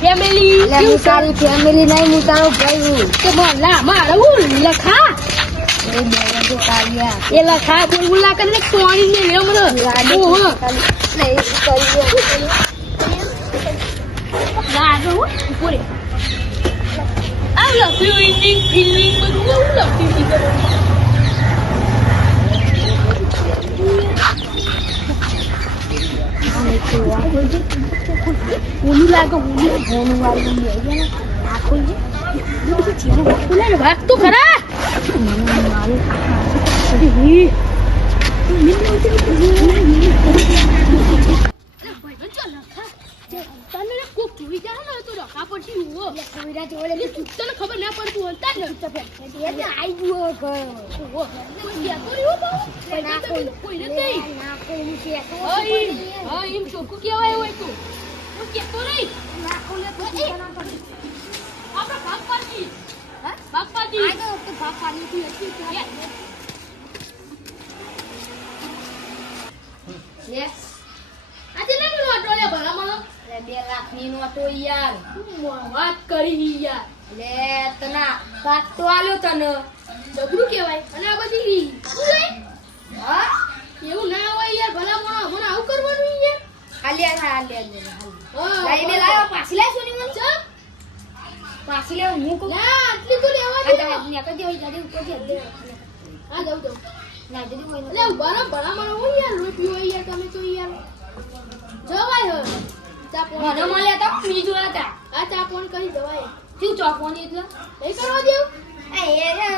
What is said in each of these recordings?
Family એટલે તારી family નહીં હું તારું ભાઈ કે ભલા મારે હું લખા? એ લખા બોલ બોલ ના કરીને પાણી ને લે મને ઓહો લાગે ઉપર આ લખ્યું ઇન્ડિંગ ફિલ્ડિંગ બધું લખ્યું ઓલું લાગે ઓલું ઓલા ભાગ તો ખરા ઈ. અરે ભાઈ, ચો લખા. તને કોક જોઈ જાય તો તું ખબર ના પડતું તો. હા, ઈ. હા, ઈમ ચોખ્ખું કહેવાય હોય તું. કોઈ કહેતો નહીં. આપણા ભાગ પાડી. ભાગ પાડી. આજે ના પેલો આટલો લે ભલામણો. બે લાખની નોટો યાર હું વાત કરી યાર એટલે તને કાક તો આલ્યો તને જબરું કહેવાય અને આ બધી શું લે? હા એવું ના હોય યાર ભલામણો મને આવું કરવાનું યાર આલ્યા હા લાઈ બે લાયો પાછી લાય સોની મને ચા. પાછી લેવ હું કહું ના આટલી તો લેવા આ દે જા હોય ઉપર હા જાઉં જાઉં ના જડી હોય યાર રોટલી હોય યાર તમે તો યાર જવાય હવે ચા મને પોણ મળ્યા તા બીજું હતા આ ચા પોણ કરી જવાય શું ચોકવાની એટલે કરવા દેવું એ રે?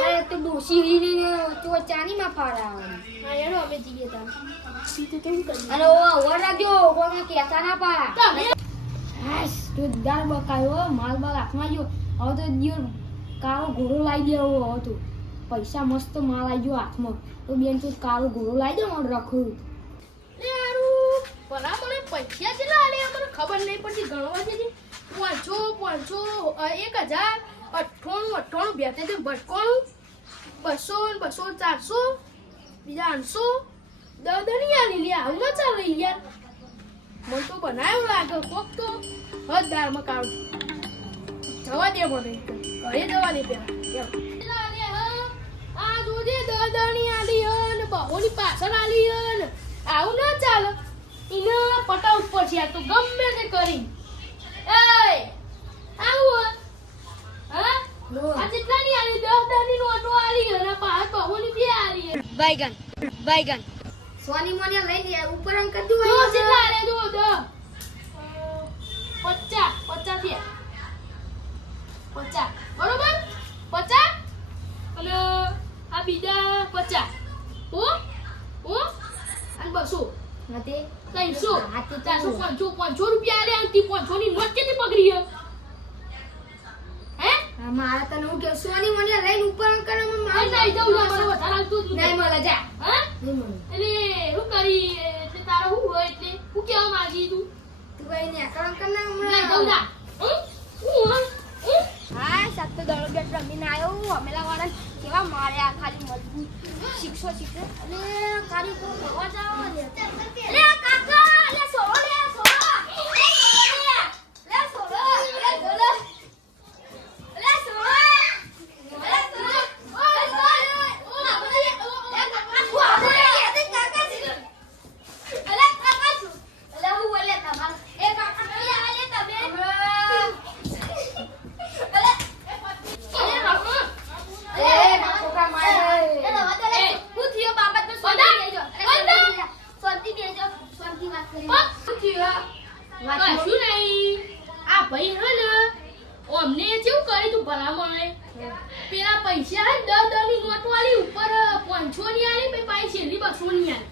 અરે તો ડોસી હીરી ને તો ચાની માં ફાડાવાની અમે જીએ તા ઓર રાખજો કોઈને કહેતા ના પા હાસ તો દાર બકાયો માલ બાલ હાથમાં ગયો હવે તો દિયો કાળો ઘોડો લાવી દેવો હવે તો પૈસા મસ્ત માલ આવી ગયો હાથમાં તો બેન તું કાળો ઘોડો લાવી દે મને રખડું લે હારું ભલામણે પૈસા કેટલા આલે મને ખબર નહીં પડતી ગણવા છે પાંચસો પાંચસો એક હજાર અઠ્ઠાણું અઠ્ઠાણું બેતે છે ભટકોણું બસો બસો ચારસો બીજા આઠસો દસ દણી આલી લે આવું ના ચાલે યાર. મને તો બનાવ્યો લાગે કોક તો. હદ દાળમાં કાઢું જવા દે મને ઘરે. જવા દે પેલા. આવું ના ચાલે. એને પટાવ ઉપર છે તો ગમે તે કરી એય આવું હ? હા આ જેટલા ની આલી દસ દણી નોટો આલી અને પાછળ બહોની બે આલી હે. બાયગન બાયગન લઈ લે ઉપર અંક દો દો કેટલા રે દો દો 50 50 થી 50 બરોબર? 50 આ બીજા 50 ઓ ઓ અને રૂપિયા રે અંતિ 500 ની નોટ કેટલી પકડી હે. મારા તને હું કે સોની મને લઈને ઉપર અંક હું મને આ નહીં જાઉં ના મને વધારે આવતું જ નહીં મળે જા. હા? એટલે શું કરી એટલે તારે હું હોય એટલે? હું કેવા માંગી તું? તું કઈ ને આકળ અંક ના નહીં જાઉં ના? હું? હા સાત તો દડો બેટ રમીને આવ્યો અમેલા વાળા કેવા માર્યા ખાલી મજબૂત શિક્ષો શિક્ષો. અને ખાલી ભગવા જાવ લે કાકા લે સોરો લે સોરો લે સોરો લે લે સોરો લે સોરો લે સોરો લે સોરો ઓય સોરો ઓ આપણે લે કાકા આપણે કાકા છે અલે કાકા છું અલે હું બોલે તમાર એ કાકા કઈ આવે તમે કશું નહીં. આ ભાઈ હે ને અમને કેવું કરી તું ભલામણ પેલા પૈસા હે ને દસ દસની નોટ વાળી ઉપર પાંચસો ની આલી પછી પાછી છેલ્લી બસો ની આલી.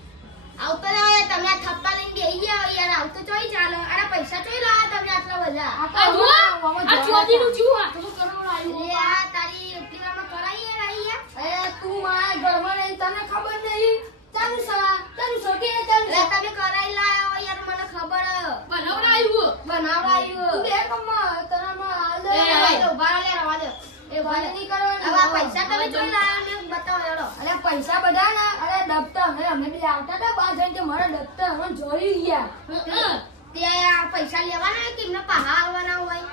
આવતો ના હોય તમે આ થપ્પા લઈને બેહી ગયા યાર આવતો ચોઈ ચાલો. અરે પૈસા ચોઈ લાયા તમે આટલા બધા? આ જુઓ આ ચોધીનું જીવ હાથમાં કરોડ આવ્યું. લે આ તારી એટલી વારમાં કરાઈ યાર આઈ યાર અરે તું મારા ઘરમાં નહીં તને ખબર નહીં તને સા તને સોકે તને તમે કરાઈ લાયા હોય યાર મને ખબર બનાવવાનું આવ્યું. બનાવાયું તું બે કમ્મા તને માં હાલ એ, દે ઊભા લે રવા દે એ નહીં કરવાનું. હવે પૈસા તમે ચોઈ લાયા ને બતાવો હેડો. અરે પૈસા બધા ને અરે દફતર હવે અમે બી આવતા હતા બાર જઈને મારા દફતર હવે જોઈ ગયા. તે આ પૈસા લેવાના હોય કે એમને પાહા આવવાના હોય?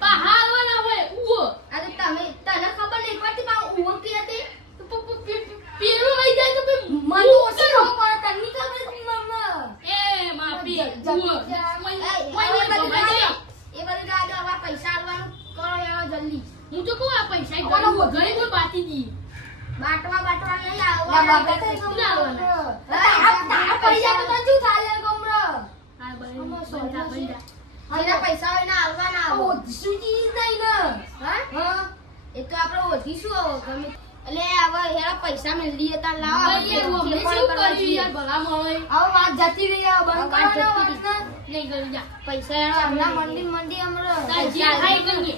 પાહા આવવાના હોય ઉવો આ તમે તને ખબર નહીં પડતી પણ ઉવો કે હતી પ- પ- પ- પ- પેલું લઈ જાય તો પછી મને તો ઓછી ખબર પડે તને ખબર છે મમ્મા એ માપી ઉવો એ, એ કોઈ બધું નહીં ભમાઈ જાઓ. દે. એ બધું જાઓ, જાઓ, હવે પૈસા આવવાનું કરો યાર જલ્દી હું તો કહું આ પૈસા ગરીબ ગરીબ બાકી દી. બાટવા બાટવા નહીં આવવા ના, કઈ કમ આવવાના. આ પૈસા તો શું યાર ગમરો? આ બને બંધા બંધા જેના પૈસા હોય ને આવવાના આવો. શું ચીજ નહીં ને. હા? હા. એ તો આપણે ઓછીશું આવો ગમે. એટલે હવે હેરા પૈસા મેળવી હતા લાવ શું કર્યું યાર ભલા મોય આવો વાત જતી રહી હવે બંધ કરવાનો વાત નહીં કરી જા. પૈસા હેરા હમણાં મંડી મંડી હમણાં. જા ખાઈ એ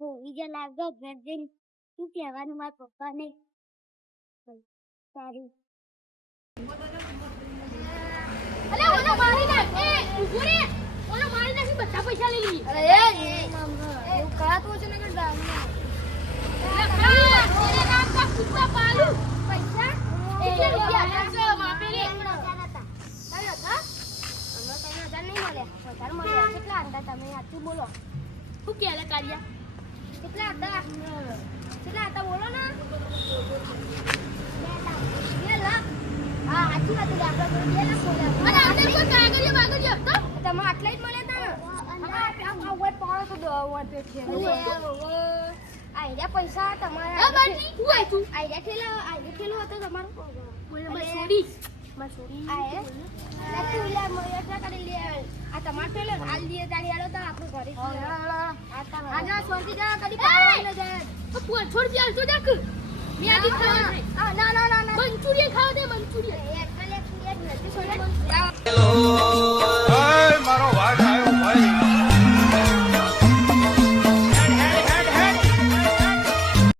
દર લાગે ઘર જઈને શું કહેવાનું મારા પપ્પાને સારું અલે ઓલો મારી નાખ એ ઊભો રે ઓલો મારી નાખી બધા પૈસા લઈ લી અરે એ એવું છે ને કે ડામમાં. લખા તેરે નામ કા કુત્તા પાલુ પૈસા કેટલા રૂપિયા છે માપે રે ત્રણ હજાર હતા. ત્રણ હજાર? હમણાં ત્રણ હજાર નહીં મળ્યા. વધારે મળ્યા. કેટલા હતા તમે સાચું બોલો શું કે લે કાલિયા કેટલા હતા કેટલા હતા બોલો ને બે લાખ હા સાચી વાત છે આપણે જોડે બે લાખ બોલ્યા અને આપણે કોઈ કાગળિયા બાગળિયા હતા તમે આટલા જ મળ્યા આઈડિયા પૈસા તમારા આઈડિયા આઈડિયા હતો કરી લે. આ તમાર ઠેલો? હાલ દીએ તારી આલો તો આપણું ઘરે આ આજા જા કદી પાડવા ન જાય. તો પુઆ છોડ દે તો દેખ મેં આ ના ના. ના ના મંચુરિયન ખાવા દે મંચુરિયન. Hello.